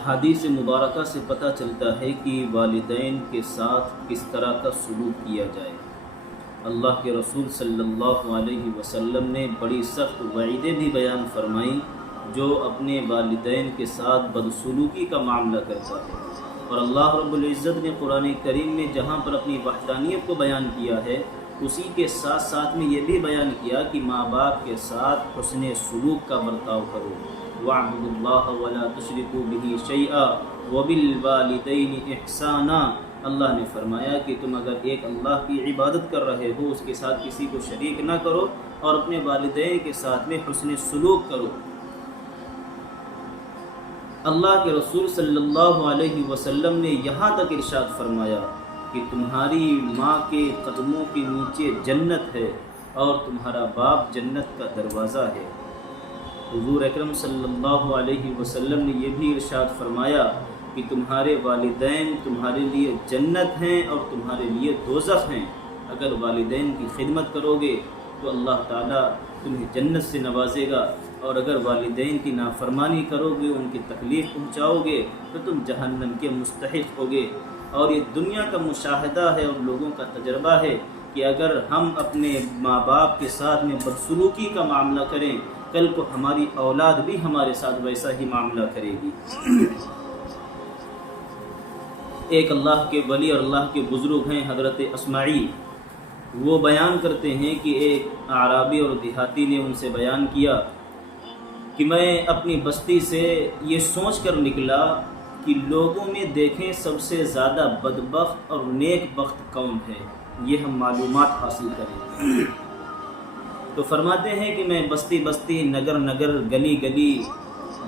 अहादीस मुबारका से पता चलता है कि वालिदैन के साथ किस तरह का सलूक किया जाए। अल्लाह के रसूल सल्लल्लाहु अलैहि वसल्लम ने बड़ी सख्त वईदें भी बयान फरमाई जो अपने वालिदैन के साथ बदसलूकी का मामला करता है। और अल्लाह रब्बुल इज़्ज़त ने कुरान करीम में जहाँ पर अपनी वहदानियत को बयान किया है, उसी के साथ साथ में ये भी बयान किया कि माँ बाप के साथ हुस्ने सलूक का बर्ताव करो। वअब्दुल्लाह वला तुशरिकू बिही शैआ वबिल वालिदैनि इहसाना। अल्लाह ने फरमाया कि तुम अगर एक अल्लाह की इबादत कर रहे हो, उसके साथ किसी को शरीक ना करो और अपने वालिदैन के साथ में हुस्ने सलूक करो। अल्लाह के रसूल सल्लल्लाहु अलैहि वसल्लम ने यहाँ तक इरशाद फरमाया कि तुम्हारी माँ के कदमों के नीचे जन्नत है और तुम्हारा बाप जन्नत का दरवाज़ा है। हुज़ूर अकरम सल्लल्लाहु अलैहि वसल्लम ने यह भी इरशाद फरमाया कि तुम्हारे वालिदैन तुम्हारे लिए जन्नत हैं और तुम्हारे लिए दोज़ख हैं। अगर वालिदैन की खिदमत करोगे तो अल्लाह ताला तुम्हें जन्नत से नवाजेगा, और अगर वालिदैन की नाफरमानी करोगे, उनकी तकलीफ़ पहुँचाओगे तो तुम जहन्नम के मुस्तहिक़ होगे। और ये दुनिया का मुशाहिदा है और लोगों का तजर्बा है कि अगर हम अपने माँ बाप के साथ में बदसलूकी का मामला करें, कल को हमारी औलाद भी हमारे साथ वैसा ही मामला करेगी। एक अल्लाह के वली और अल्लाह के बुज़ुर्ग हैं हज़रत अस्माई। वो बयान करते हैं कि एक आराबी और देहाती ने उनसे बयान किया कि मैं अपनी बस्ती से ये सोच कर निकला कि लोगों में देखें सबसे ज़्यादा बदबख्त और नेक बख्त कौन है, ये हम मालूमात हासिल करें। तो फरमाते हैं कि मैं बस्ती बस्ती, नगर नगर, गली गली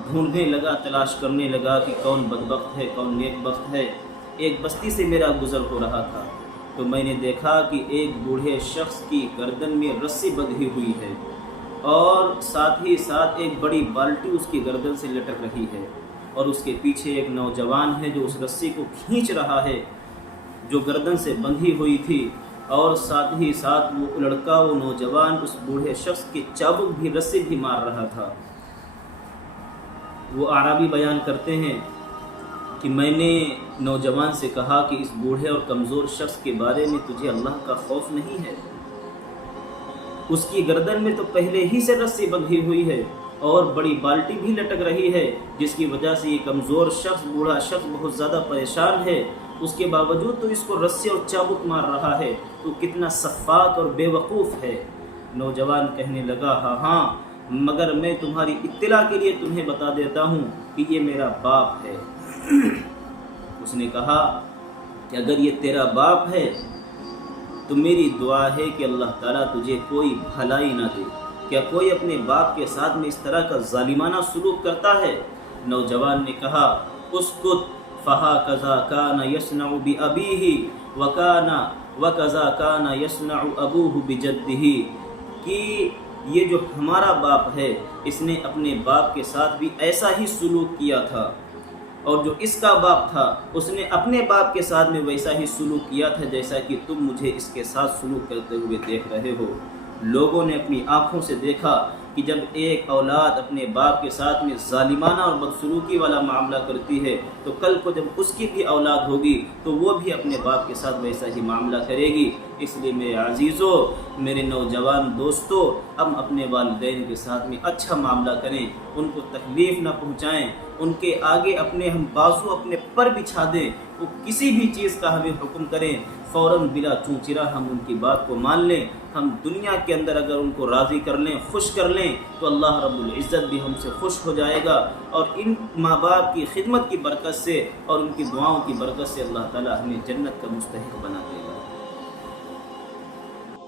ढूंढने लगा, तलाश करने लगा कि कौन बदबख्त है, कौन नेक बख्त है। एक बस्ती से मेरा गुज़र हो रहा था तो मैंने देखा कि एक बूढ़े शख्स की गर्दन में रस्सी बंधी हुई है और साथ ही साथ एक बड़ी बाल्टी उसकी गर्दन से लटक रही है, और उसके पीछे एक नौजवान है जो उस रस्सी को खींच रहा है जो गर्दन से बंधी हुई थी, और साथ ही साथ वो लड़का, वो नौजवान उस बूढ़े शख्स की चाबुक भी, रस्सी भी मार रहा था। वो आराबी बयान करते हैं कि मैंने नौजवान से कहा कि इस बूढ़े और कमज़ोर शख्स के बारे में तुझे अल्लाह का खौफ नहीं है? उसकी गर्दन में तो पहले ही से रस्सी बंधी हुई है और बड़ी बाल्टी भी लटक रही है, जिसकी वजह से ये कमज़ोर शख्स, बूढ़ा शख्स बहुत ज़्यादा परेशान है। उसके बावजूद तो इसको रस्सी और चाबुक मार रहा है, तो कितना सफ़ाक और बेवकूफ़ है। नौजवान कहने लगा, हाँ, मगर मैं तुम्हारी इत्तला के लिए तुम्हें बता देता हूँ कि ये मेरा बाप है। उसने कहा कि अगर ये तेरा बाप है तो मेरी दुआ है कि अल्लाह ताला तुझे कोई भलाई ना दे। क्या कोई अपने बाप के साथ में इस तरह का जालिमाना सलूक करता है? नौजवान ने कहा, उसकुत फ़हा कज़ा काना यसनउ बि अबीही व कज़ा काना यसनउ अबूहु बिजद्दिही, कि ये जो हमारा बाप है इसने अपने बाप के साथ भी ऐसा ही सलूक किया था, और जो इसका बाप था उसने अपने बाप के साथ में वैसा ही सलूक किया था जैसा कि तुम मुझे इसके साथ सलूक करते हुए देख रहे हो। लोगों ने अपनी आँखों से देखा कि जब एक औलाद अपने बाप के साथ में ज़ालिमाना और बदसलूकी वाला मामला करती है, तो कल को जब उसकी भी औलाद होगी तो वो भी अपने बाप के साथ वैसा ही मामला करेगी। इसलिए मेरे अजीज़ों, मेरे नौजवान दोस्तों, हम अपने वालिदैन के साथ में अच्छा मामला करें, उनको तकलीफ़ ना पहुँचाएँ, उनके आगे अपने हम बाजू अपने पर बिछा दें। वो किसी भी चीज़ का हमें हुक्म करें, फ़ौरन बिला चूंचिरा हम उनकी बात को मान लें। हम दुनिया के अंदर अगर उनको राज़ी कर लें, खुश कर लें, तो अल्लाह रब्बुल इज़्ज़त भी हमसे खुश हो जाएगा, और इन माँ बाप की खिदमत की बरकत से और उनकी दुआओं की बरकत से अल्लाह ताला हमें जन्नत का मुस्तहिक़ बना देगा।